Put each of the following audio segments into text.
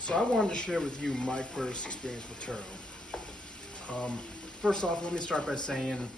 So I wanted to share with you my first experience with Turo. First off, let me start by saying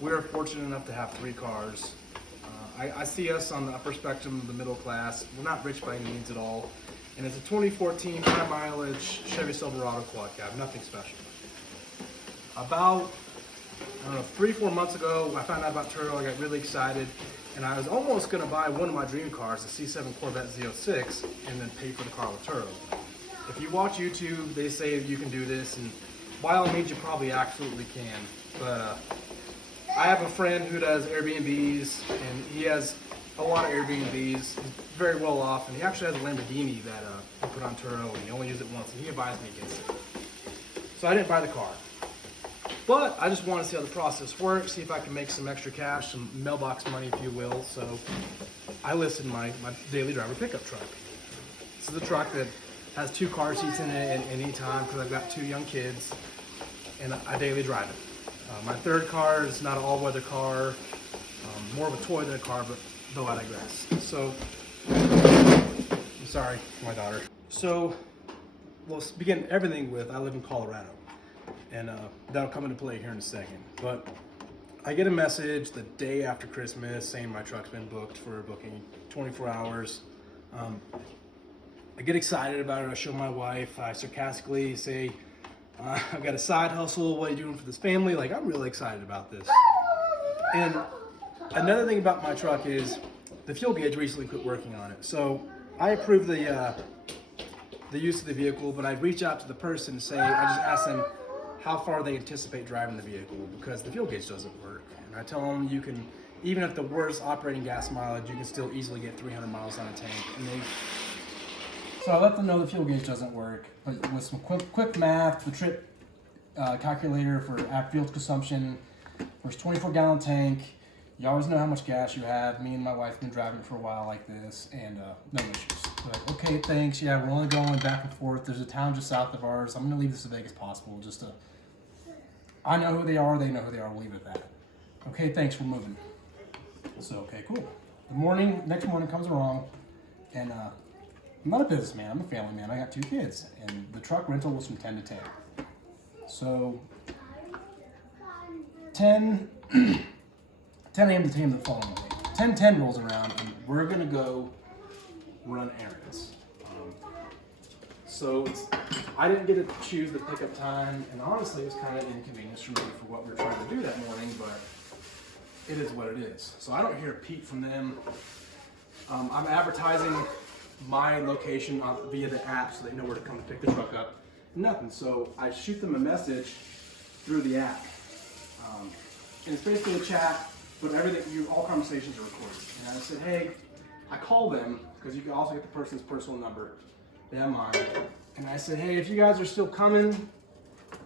we're fortunate enough to have 3 cars. I see us on the upper spectrum of the middle class. We're not rich by any means at all. And it's a 2014 high mileage Chevy Silverado quad cab, nothing special. About, 3-4 months ago, I found out about Turo. I got really excited. And I was almost going to buy one of my dream cars, the C7 Corvette Z06, and then pay for the car with Turo. If you watch YouTube, they say you can do this, and by all means, you probably absolutely can. But I have a friend who does Airbnbs, and he has a lot of Airbnbs. He's very well off, and he actually has a Lamborghini that he put on Turo, and he only used it once, and he advised me against it. So I didn't buy the car. But I just want to see how the process works, see if I can make some extra cash, some mailbox money, if you will. So I listed my daily driver pickup truck. This is a truck that has 2 car seats in it at any time because I've got 2 young kids, and I daily drive it. My third car is not an all-weather car, more of a toy than a car, but though I digress. So, I'm sorry, my daughter. So, we'll begin everything with, I live in Colorado, and that'll come into play here in a second. But I get a message the day after Christmas saying my truck's been booked for a booking, 24 hours. I get excited about it. I show my wife. I sarcastically say, I've got a side hustle. What are you doing for this family? Like, I'm really excited about this. And another thing about my truck is the fuel gauge recently quit working on it. So I approve the use of the vehicle, but I reach out to the person to say, I just ask them how far they anticipate driving the vehicle because the fuel gauge doesn't work. And I tell them you can, even at the worst operating gas mileage, you can still easily get 300 miles on a tank. So I let them know the fuel gauge doesn't work, but with some quick math, the trip calculator for fuel consumption, there's 24-gallon tank. You always know how much gas you have. Me and my wife have been driving for a while like this, and no issues. Like, okay, thanks. Yeah, we're only going back and forth. There's a town just south of ours. I'm gonna leave this as vague as possible. I know who they are. They know who they are. We'll leave it at that. Okay, thanks. We're moving. So okay, cool. Next morning comes along, and I'm not a businessman, I'm a family man. I got 2 kids, and the truck rental was from 10 to 10. So 10 a.m. to 10 a.m. the following morning. 10:10 rolls around, and we're gonna go run errands. I didn't get to choose the pickup time, and honestly, it was kind of an inconvenience for me for what we were trying to do that morning, but it is what it is. So I don't hear a peep from them. I'm advertising my location via the app so they know where to come to pick the truck up. Nothing. So I shoot them a message through the app. And it's basically a chat, but all conversations are recorded. And I said, hey, I call them because you can also get the person's personal number. They have mine. And I said, hey, if you guys are still coming,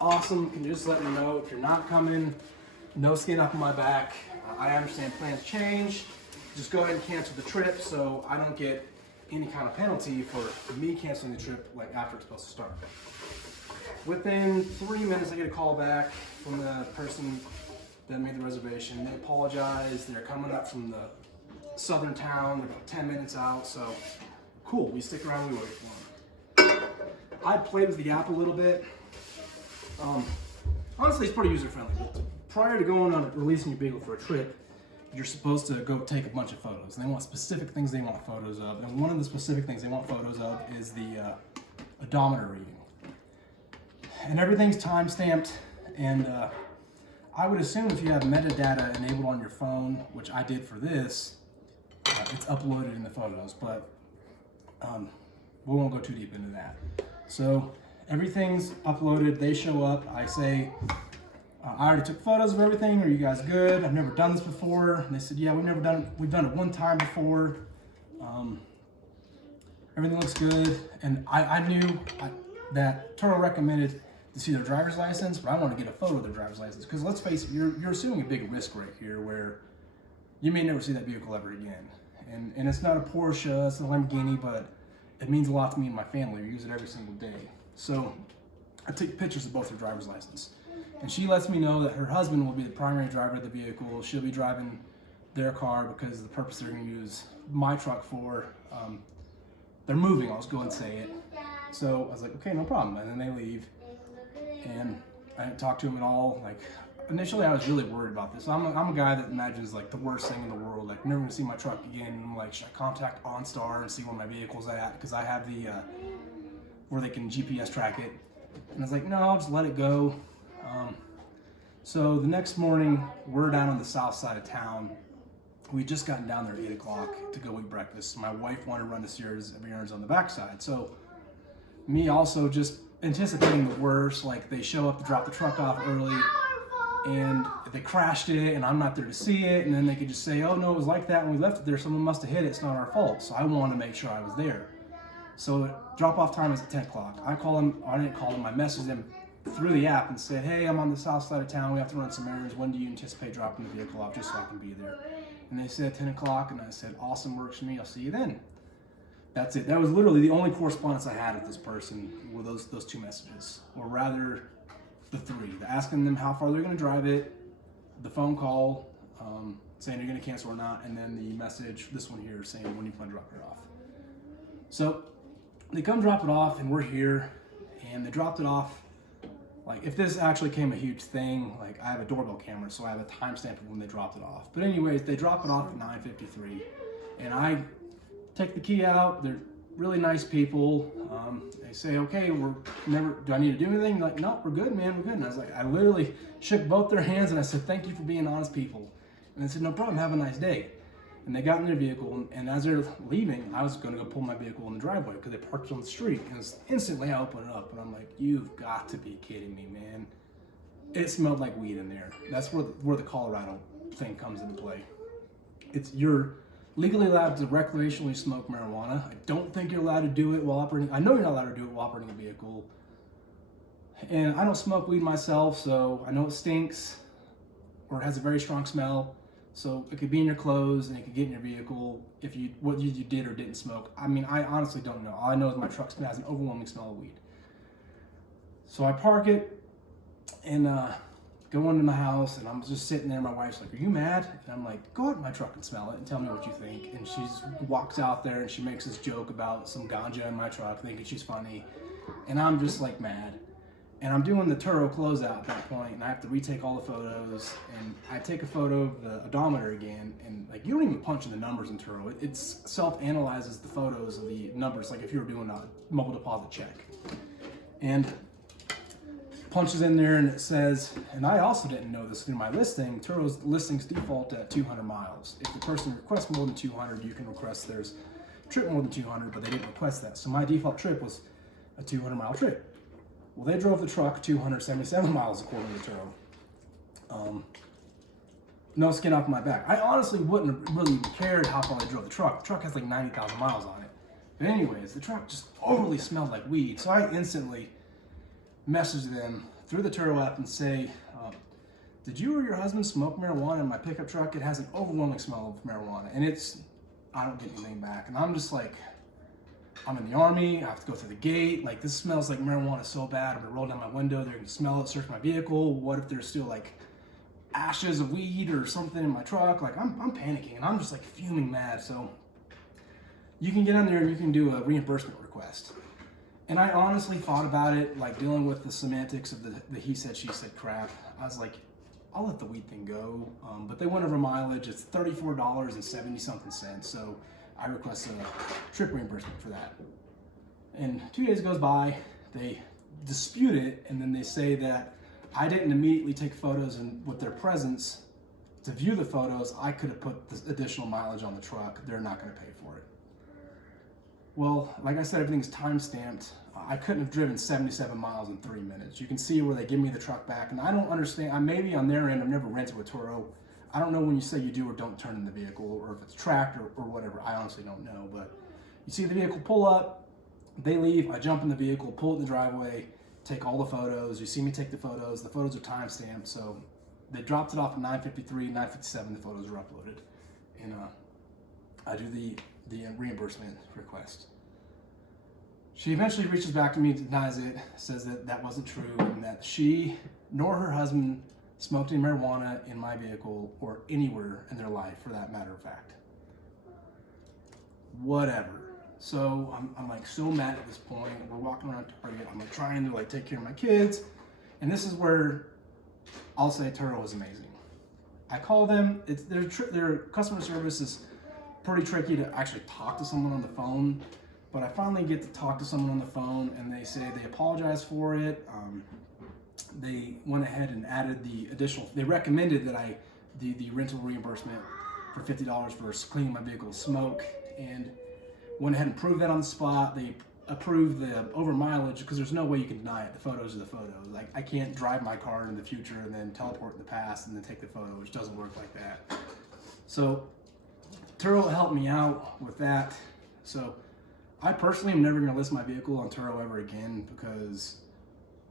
awesome. Can you just let me know? If you're not coming, no skin off my back. I understand plans change. Just go ahead and cancel the trip so I don't get any kind of penalty for me canceling the trip like after it's supposed to start. Within 3 minutes, I get a call back from the person that made the reservation. They apologize. They're coming up from the southern town. They're about 10 minutes out. So cool. We stick around. We wait for them. I played with the app a little bit. Honestly, it's pretty user friendly. Prior to going on releasing your vehicle for a trip, you're supposed to go take a bunch of photos. And they want specific things they want photos of. And one of the specific things they want photos of is the odometer reading. And everything's time stamped. And I would assume if you have metadata enabled on your phone, which I did for this, it's uploaded in the photos. But we won't go too deep into that. So everything's uploaded. They show up. I say, I already took photos of everything. Are you guys good? I've never done this before. And they said, yeah, we've done it one time before. Everything looks good. And I knew that Turo recommended to see their driver's license, but I want to get a photo of their driver's license. Because let's face it, you're assuming a big risk right here where you may never see that vehicle ever again. And it's not a Porsche, it's a Lamborghini, but it means a lot to me and my family. We use it every single day. So I take pictures of both their driver's license. And she lets me know that her husband will be the primary driver of the vehicle. She'll be driving their car because of the purpose they're going to use my truck for. They're moving, I'll just go and say it. So I was like, okay, no problem. And then they leave, and I didn't talk to him at all. Like, initially I was really worried about this. I'm a guy that imagines like the worst thing in the world, like never gonna see my truck again. I'm like, should I contact OnStar and see where my vehicle's at? Because I have the where they can GPS track it. And I was like, no, I'll just let it go. So the next morning, we're down on the south side of town. We just gotten down there at 8 o'clock to go eat breakfast. My wife wanted to run the series of errands on the backside. So me also just anticipating the worst, like they show up to drop the truck off early and they crashed it and I'm not there to see it, and then they could just say, oh no, it was like that when we left it there, someone must have hit it, it's not our fault. So I wanted to make sure I was there. So drop off time is at 10 o'clock. I didn't call them, I messaged them through the app and said, hey, I'm on the south side of town, we have to run some errands, when do you anticipate dropping the vehicle off just so I can be there? And they said 10 o'clock, and I said, awesome, works for me, I'll see you then. That's it. That was literally the only correspondence I had with this person were those two messages, or rather the three. The asking them how far they're going to drive it, the phone call saying you're going to cancel or not, and then the message, this one here, saying when you plan to drop it off. So they come drop it off, and we're here, and they dropped it off. Like, if this actually became a huge thing, like I have a doorbell camera, so I have a timestamp of when they dropped it off. But anyways, they drop it off at 9:53, and I take the key out. They're really nice people. They say, okay, do I need to do anything? Like, no, we're good, man, we're good. And I was like, I literally shook both their hands and I said, thank you for being honest people. And they said, no problem, have a nice day. And they got in their vehicle, and as they're leaving, I was gonna go pull my vehicle in the driveway because they parked on the street. And instantly I open it up and I'm like, you've got to be kidding me, man. It smelled like weed in there. That's where the Colorado thing comes into play. You're legally allowed to recreationally smoke marijuana. I don't think you're allowed to do it while operating. I know you're not allowed to do it while operating a vehicle. And I don't smoke weed myself, so I know it stinks, or it has a very strong smell. So it could be in your clothes and it could get in your vehicle if what you did or didn't smoke. I mean, I honestly don't know. All I know is my truck has an overwhelming smell of weed. So I park it and go into my house, and I'm just sitting there. My wife's like, are you mad? And I'm like, go out in my truck and smell it and tell me what you think. And she walks out there and she makes this joke about some ganja in my truck, thinking she's funny. And I'm just like mad. And I'm doing the Turo closeout at that point, and I have to retake all the photos. And I take a photo of the odometer again, and like, you don't even punch in the numbers in Turo. It self-analyzes the photos of the numbers, like if you were doing a mobile deposit check. And punches in there, and it says, and I also didn't know this through my listing, Turo's listings default at 200 miles. If the person requests more than 200, you can request theirs trip more than 200, but they didn't request that. So my default trip was a 200 mile trip. Well, they drove the truck 277 miles according to Turo. No skin off my back. I honestly wouldn't have really cared how far they drove the truck. The truck has like 90,000 miles on it. But anyways, the truck just overly smelled like weed. So I instantly message them through the Turo app and say, did you or your husband smoke marijuana in my pickup truck? It has an overwhelming smell of marijuana. And I don't get anything back. And I'm just like, I'm in the Army, I have to go through the gate. Like, this smells like marijuana so bad. I'm gonna roll down my window, they're gonna smell it, search my vehicle. What if there's still like ashes of weed or something in my truck? Like, I'm panicking, and I'm just like fuming mad. So you can get on there and you can do a reimbursement request. And I honestly thought about it, like dealing with the semantics of the he said, she said crap. I was like, I'll let the weed thing go. But they went over mileage. It's $34.70 something. So I requested a trip reimbursement for that. And 2 days goes by, they dispute it, and then they say that I didn't immediately take photos, and with their presence to view the photos, I could have put this additional mileage on the truck. They're not going to pay for it. Well, like I said, everything's time stamped. I couldn't have driven 77 miles in 3 minutes. You can see where they give me the truck back, and I don't understand. Maybe on their end, I've never rented with Turo. I don't know when you say you do or don't turn in the vehicle, or if it's tracked or whatever. I honestly don't know, but you see the vehicle pull up, they leave, I jump in the vehicle, pull it in the driveway, take all the photos. You see me take the photos are time-stamped, so they dropped it off at 9:53, 9:57, the photos are uploaded. And I do the reimbursement request. She eventually reaches back to me, denies it, says that that wasn't true, and that she nor her husband smoked any marijuana in my vehicle or anywhere in their life, for that matter of fact. Whatever. So I'm like so mad at this point. We're walking around Target. I'm like trying to like take care of my kids, and this is where I'll say Turo is amazing. I call them. Their customer service is pretty tricky to actually talk to someone on the phone, but I finally get to talk to someone on the phone, and they say they apologize for it. They went ahead and added the additional. They recommended that the rental reimbursement for $50 for cleaning my vehicle with smoke, and went ahead and approved that on the spot. They approved the over mileage because there's no way you can deny it. The photos are the photos. Like I can't drive my car in the future and then teleport in the past and then take the photo, which doesn't work like that. So Turo helped me out with that. So I personally am never going to list my vehicle on Turo ever again because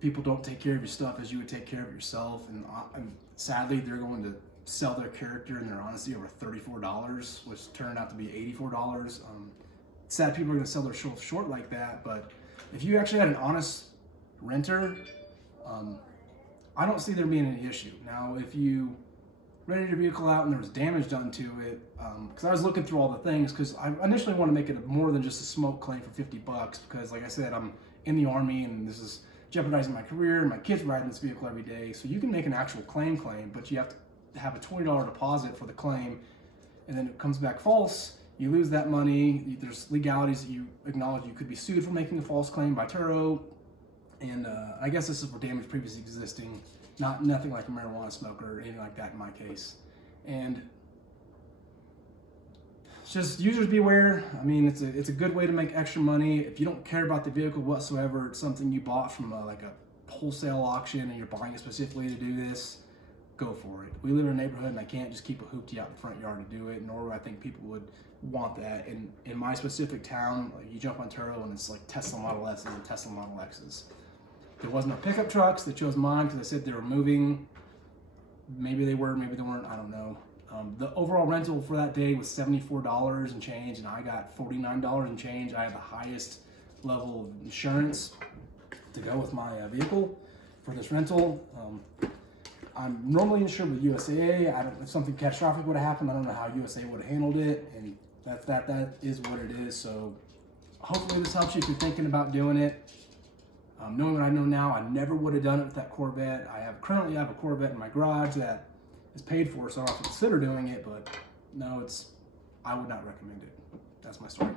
people don't take care of your stuff as you would take care of yourself, and sadly they're going to sell their character and their honesty over $34, which turned out to be $84. Sad people are going to sell their show short like that, but if you actually had an honest renter, I don't see there being any issue. Now, if you rented your vehicle out and there was damage done to it, because I was looking through all the things, because I initially want to make it more than just a smoke claim for $50, because like I said, I'm in the Army and this is jeopardizing my career. My kids ride in this vehicle every day, so you can make an actual claim, but you have to have a $20 deposit for the claim, and then it comes back false. You lose that money. There's legalities that you acknowledge. You could be sued for making a false claim by Turo, and I guess this is for damage previously existing, nothing like a marijuana smoker or anything like that in my case. And just users beware. I mean, it's a good way to make extra money. If you don't care about the vehicle whatsoever, it's something you bought from like a wholesale auction and you're buying it specifically to do this, go for it. We live in a neighborhood and I can't just keep a hoopty out in the front yard to do it, nor do I think people would want that. In my specific town, like you jump on Turo and it's like Tesla Model S's and Tesla Model X's. There was no pickup trucks. They chose mine because they said they were moving. Maybe they were, maybe they weren't, I don't know. The overall rental for that day was $74 and change, and I got $49 and change. I had the highest level of insurance to go with my vehicle for this rental. I'm normally insured with USAA. If something catastrophic would have happened, I don't know how USAA would have handled it, and that is what it is. So hopefully this helps you if you're thinking about doing it. Knowing what I know now, I never would have done it with that Corvette. Currently have a Corvette in my garage that is paid for, so I don't have to consider doing it, but no, I would not recommend it. That's my story.